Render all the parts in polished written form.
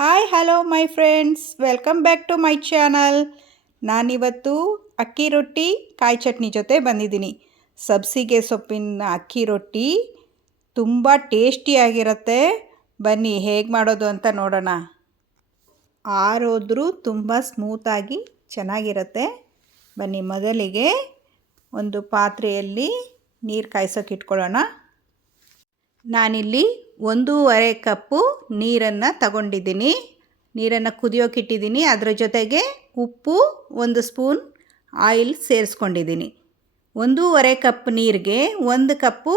Hi hello my friends, welcome back to my channel. ನಾನಿವತ್ತು ಅಕ್ಕಿ ರೊಟ್ಟಿ ಕಾಯಿ ಚಟ್ನಿ ಜೊತೆ ಬಂದಿದ್ದೀನಿ. ಸಬ್ಸಿಗೆ ಸೊಪ್ಪಿನ ಅಕ್ಕಿ ರೊಟ್ಟಿ ತುಂಬ ಟೇಸ್ಟಿಯಾಗಿರುತ್ತೆ. ಬನ್ನಿ ಹೇಗೆ ಮಾಡೋದು ಅಂತ ನೋಡೋಣ. ಆರೋದ್ರೂ ತುಂಬ ಸ್ಮೂತಾಗಿ ಚೆನ್ನಾಗಿರುತ್ತೆ. ಬನ್ನಿ ಮೊದಲಿಗೆ ಒಂದು ಪಾತ್ರೆಯಲ್ಲಿ ನೀರು ಕಾಯಿಸೋಕೆ ಇಟ್ಕೊಳ್ಳೋಣ. ನಾನಿಲ್ಲಿ 1.5 ಕಪ್ಪು ನೀರನ್ನು ತಗೊಂಡಿದ್ದೀನಿ. ನೀರನ್ನು ಕುದಿಯೋಕೆ ಇಟ್ಟಿದ್ದೀನಿ. ಅದರ ಜೊತೆಗೆ ಉಪ್ಪು, 1 ಸ್ಪೂನ್ ಆಯಿಲ್ ಸೇರಿಸ್ಕೊಂಡಿದ್ದೀನಿ. 1.5 ಕಪ್ ನೀರಿಗೆ 1 ಕಪ್ಪು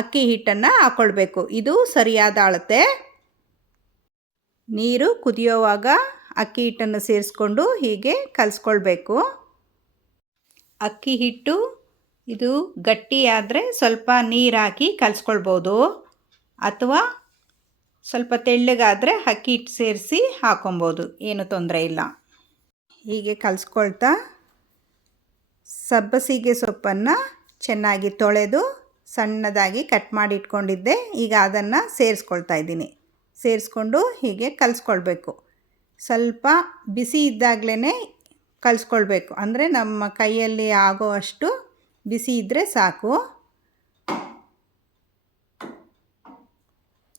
ಅಕ್ಕಿ ಹಿಟ್ಟನ್ನು ಹಾಕ್ಕೊಳ್ಬೇಕು. ಇದು ಸರಿಯಾದ ಅಳತೆ. ನೀರು ಕುದಿಯೋವಾಗ ಅಕ್ಕಿ ಹಿಟ್ಟನ್ನು ಸೇರಿಸ್ಕೊಂಡು ಹೀಗೆ ಕಲಿಸ್ಕೊಳ್ಬೇಕು. ಅಕ್ಕಿ ಹಿಟ್ಟು ಇದು ಗಟ್ಟಿಯಾದರೆ ಸ್ವಲ್ಪ ನೀರು ಹಾಕಿ ಕಲಿಸ್ಕೊಳ್ಬೋದು, ಅಥವಾ ಸ್ವಲ್ಪ ತೆಳ್ಳಗಾದರೆ ಅಕ್ಕಿ ಹಿಟ್ಟು ಸೇರಿಸಿ ಹಾಕೊಬೋದು, ಏನು ತೊಂದರೆ ಇಲ್ಲ. ಹೀಗೆ ಕಲಿಸ್ಕೊಳ್ತಾ ಸಬ್ಬಸಿಗೆ ಸೊಪ್ಪನ್ನು ಚೆನ್ನಾಗಿ ತೊಳೆದು ಸಣ್ಣದಾಗಿ ಕಟ್ ಮಾಡಿ ಇಟ್ಕೊಂಡಿದ್ದೆ. ಈಗ ಅದನ್ನು ಸೇರಿಸ್ಕೊಳ್ತಾ ಇದ್ದೀನಿ. ಸೇರಿಸ್ಕೊಂಡು ಹೀಗೆ ಕಲಿಸ್ಕೊಳ್ಬೇಕು. ಸ್ವಲ್ಪ ಬಿಸಿ ಇದ್ದಾಗಲೇ ಕಲಿಸ್ಕೊಳ್ಬೇಕು, ಅಂದರೆ ನಮ್ಮ ಕೈಯಲ್ಲಿ ಆಗೋ ಅಷ್ಟು ಬಿಸಿ ಇದ್ದರೆ ಸಾಕು.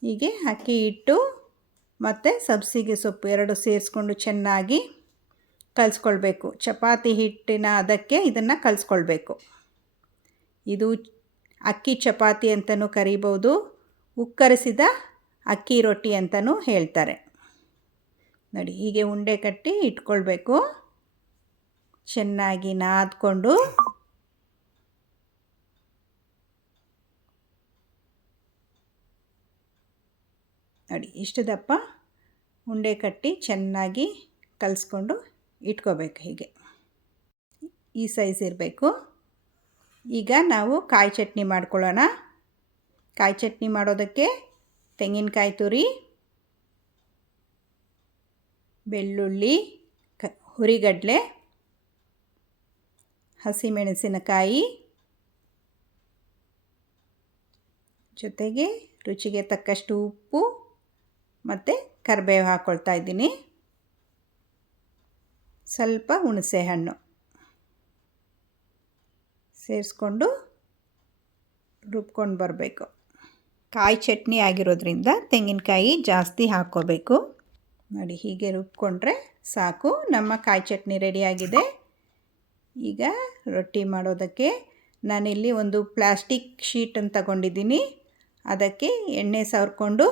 ಹೀಗೆ ಅಕ್ಕಿ ಹಿಟ್ಟು ಮತ್ತು ಸಬ್ಬಸಿಗೆ ಸೊಪ್ಪು ಎರಡು ಸೇರಿಸ್ಕೊಂಡು ಚೆನ್ನಾಗಿ ಕಲಿಸ್ಕೊಳ್ಬೇಕು. ಚಪಾತಿ ಹಿಟ್ಟಿನ ಅದಕ್ಕೆ ಇದನ್ನು ಕಲಿಸ್ಕೊಳ್ಬೇಕು. ಇದು ಅಕ್ಕಿ ಚಪಾತಿ ಅಂತಲೂ ಕರಿಬೋದು, ಉಕ್ಕರಿಸಿದ ಅಕ್ಕಿ ರೊಟ್ಟಿ ಅಂತಲೂ ಹೇಳ್ತಾರೆ. ನೋಡಿ, ಹೀಗೆ ಉಂಡೆ ಕಟ್ಟಿ ಇಟ್ಕೊಳ್ಬೇಕು. ಚೆನ್ನಾಗಿ ನಾದ್ಕೊಂಡು ನೋಡಿ, ಇಷ್ಟು ದಪ್ಪ ಉಂಡೆ ಕಟ್ಟಿ ಚೆನ್ನಾಗಿ ಕಲಿಸ್ಕೊಂಡು ಇಟ್ಕೋಬೇಕು. ಹೀಗೆ ಈ ಸೈಜ್ ಇರಬೇಕು. ಈಗ ನಾವು ಕಾಯಿ ಚಟ್ನಿ ಮಾಡ್ಕೊಳ್ಳೋಣ. ಕಾಯಿ ಚಟ್ನಿ ಮಾಡೋದಕ್ಕೆ ತೆಂಗಿನಕಾಯಿ ತುರಿ, ಬೆಳ್ಳುಳ್ಳಿ, ಹುರಿಗಡಲೆ, ಹಸಿಮೆಣಸಿನಕಾಯಿ, ಜೊತೆಗೆ ರುಚಿಗೆ ತಕ್ಕಷ್ಟು ಉಪ್ಪು ಮತ್ತು ಕರಿಬೇವು ಹಾಕ್ಕೊಳ್ತಾ ಇದ್ದೀನಿ. ಸ್ವಲ್ಪ ಹುಣಸೆ ಹಣ್ಣು ಸೇರಿಸ್ಕೊಂಡು ರುಬ್ಕೊಂಡು ಬರಬೇಕು. ಕಾಯಿ ಚಟ್ನಿ ಆಗಿರೋದ್ರಿಂದ ತೆಂಗಿನಕಾಯಿ ಜಾಸ್ತಿ ಹಾಕ್ಕೋಬೇಕು. ನೋಡಿ, ಹೀಗೆ ರುಬ್ಕೊಂಡ್ರೆ ಸಾಕು. ನಮ್ಮ ಕಾಯಿ ಚಟ್ನಿ ರೆಡಿಯಾಗಿದೆ. ಈಗ ರೊಟ್ಟಿ ಮಾಡೋದಕ್ಕೆ ನಾನಿಲ್ಲಿ ಒಂದು ಪ್ಲಾಸ್ಟಿಕ್ ಶೀಟನ್ನು ತಗೊಂಡಿದ್ದೀನಿ. ಅದಕ್ಕೆ ಎಣ್ಣೆ ಸವರ್ಕೊಂಡು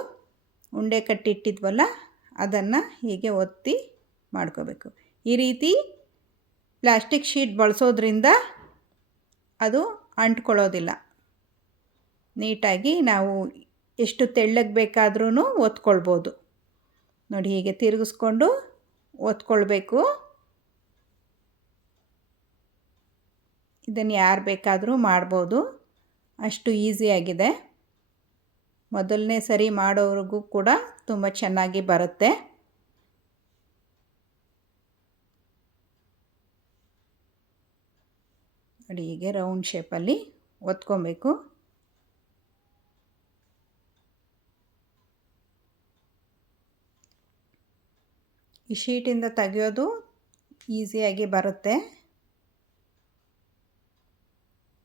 ಉಂಡೆ ಕಟ್ಟಿಟ್ಟಿದ್ವಲ್ಲ ಅದನ್ನು ಹೀಗೆ ಒತ್ತಿ ಮಾಡ್ಕೋಬೇಕು. ಈ ರೀತಿ ಪ್ಲಾಸ್ಟಿಕ್ ಶೀಟ್ ಬಳಸೋದ್ರಿಂದ ಅದು ಅಂಟ್ಕೊಳ್ಳೋದಿಲ್ಲ. ನೀಟಾಗಿ ನಾವು ಎಷ್ಟು ತೆಳ್ಳಗೆ ಬೇಕಾದ್ರೂ ಒತ್ಕೊಳ್ಬೋದು. ನೋಡಿ, ಹೀಗೆ ತಿರುಗಿಸ್ಕೊಂಡು ಒತ್ಕೊಳ್ಬೇಕು. ಇದನ್ನು ಯಾರು ಬೇಕಾದರೂ ಮಾಡ್ಬೋದು, ಅಷ್ಟು ಈಸಿಯಾಗಿದೆ. ಮೊದಲನೇ ಸರಿ ಮಾಡೋರಿಗೂ ಕೂಡ ತುಂಬ ಚೆನ್ನಾಗಿ ಬರುತ್ತೆ. ನೋಡಿ, ಹೀಗೆ ರೌಂಡ್ ಶೇಪಲ್ಲಿ ಒತ್ಕೊಬೇಕು. ಈ ಶೀಟಿಂದ ತೆಗೆಯೋದು ಈಸಿಯಾಗಿ ಬರುತ್ತೆ.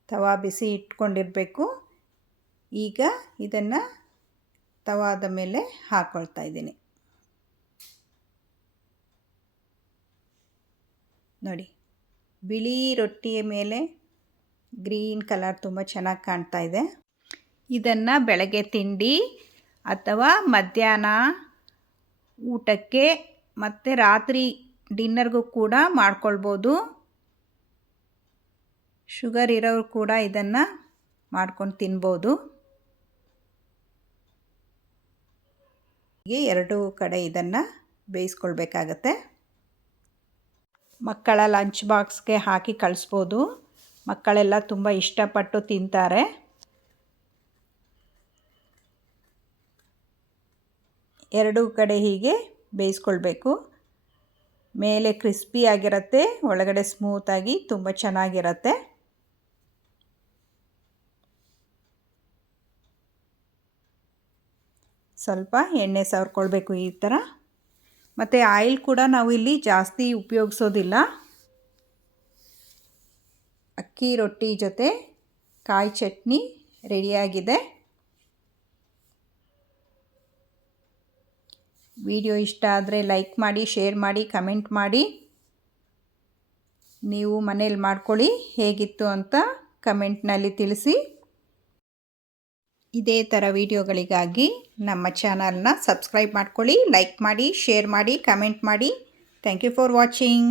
ತವಾ ಬಿಸಿ ಇಟ್ಕೊಂಡಿರಬೇಕು. ಈಗ ಇದನ್ನು ತವಾದ ಮೇಲೆ ಹಾಕ್ಕೊಳ್ತಾ ಇದ್ದೀನಿ. ನೋಡಿ, ಬಿಳಿ ರೊಟ್ಟಿಯ ಮೇಲೆ ಗ್ರೀನ್ ಕಲರ್ ತುಂಬ ಚೆನ್ನಾಗಿ ಕಾಣ್ತಾ ಇದೆ. ಇದನ್ನು ಬೆಳಗ್ಗೆ ತಿಂಡಿ ಅಥವಾ ಮಧ್ಯಾಹ್ನ ಊಟಕ್ಕೆ ಮತ್ತು ರಾತ್ರಿ ಡಿನ್ನರ್ಗೂ ಕೂಡ ಮಾಡ್ಕೊಳ್ಬೋದು. ಶುಗರ್ ಇರೋರು ಕೂಡ ಇದನ್ನು ಮಾಡ್ಕೊಂಡು ತಿನ್ಬೋದು. ಹೀಗೆ ಎರಡೂ ಕಡೆ ಇದನ್ನು ಬೇಯಿಸ್ಕೊಳ್ಬೇಕಾಗತ್ತೆ. ಮಕ್ಕಳ ಲಂಚ್ ಬಾಕ್ಸ್ಗೆ ಹಾಕಿ ಕಳಿಸ್ಬೋದು. ಮಕ್ಕಳೆಲ್ಲ ತುಂಬ ಇಷ್ಟಪಟ್ಟು ತಿಂತಾರೆ. ಎರಡೂ ಕಡೆ ಹೀಗೆ ಬೇಯಿಸ್ಕೊಳ್ಬೇಕು. ಮೇಲೆ ಕ್ರಿಸ್ಪಿಯಾಗಿರುತ್ತೆ, ಒಳಗಡೆ ಸ್ಮೂತಾಗಿ ತುಂಬ ಚೆನ್ನಾಗಿರುತ್ತೆ. ಸ್ವಲ್ಪ ಎಣ್ಣೆ ಸವರ್ಕೊಳ್ಬೇಕು ಈ ಥರ. ಮತ್ತು ಆಯಿಲ್ ಕೂಡ ನಾವು ಇಲ್ಲಿ ಜಾಸ್ತಿ ಉಪಯೋಗಿಸೋದಿಲ್ಲ. ಅಕ್ಕಿ ರೊಟ್ಟಿ ಜೊತೆ ಕಾಯಿ ಚಟ್ನಿ ರೆಡಿಯಾಗಿದೆ. ವಿಡಿಯೋ ಇಷ್ಟ ಆದರೆ ಲೈಕ್ ಮಾಡಿ, ಶೇರ್ ಮಾಡಿ, ಕಮೆಂಟ್ ಮಾಡಿ. ನೀವು ಮನೇಲಿ ಮಾಡ್ಕೊಳ್ಳಿ, ಹೇಗಿತ್ತು ಅಂತ ಕಮೆಂಟ್ನಲ್ಲಿ ತಿಳಿಸಿ. ಇದೇ ಥರ ವಿಡಿಯೋಗಳಿಗಾಗಿ ನಮ್ಮ ಚಾನಲ್ನ ಸಬ್ಸ್ಕ್ರೈಬ್ ಮಾಡ್ಕೊಳ್ಳಿ, ಲೈಕ್ ಮಾಡಿ, ಶೇರ್ ಮಾಡಿ, ಕಮೆಂಟ್ ಮಾಡಿ. Thank you for watching.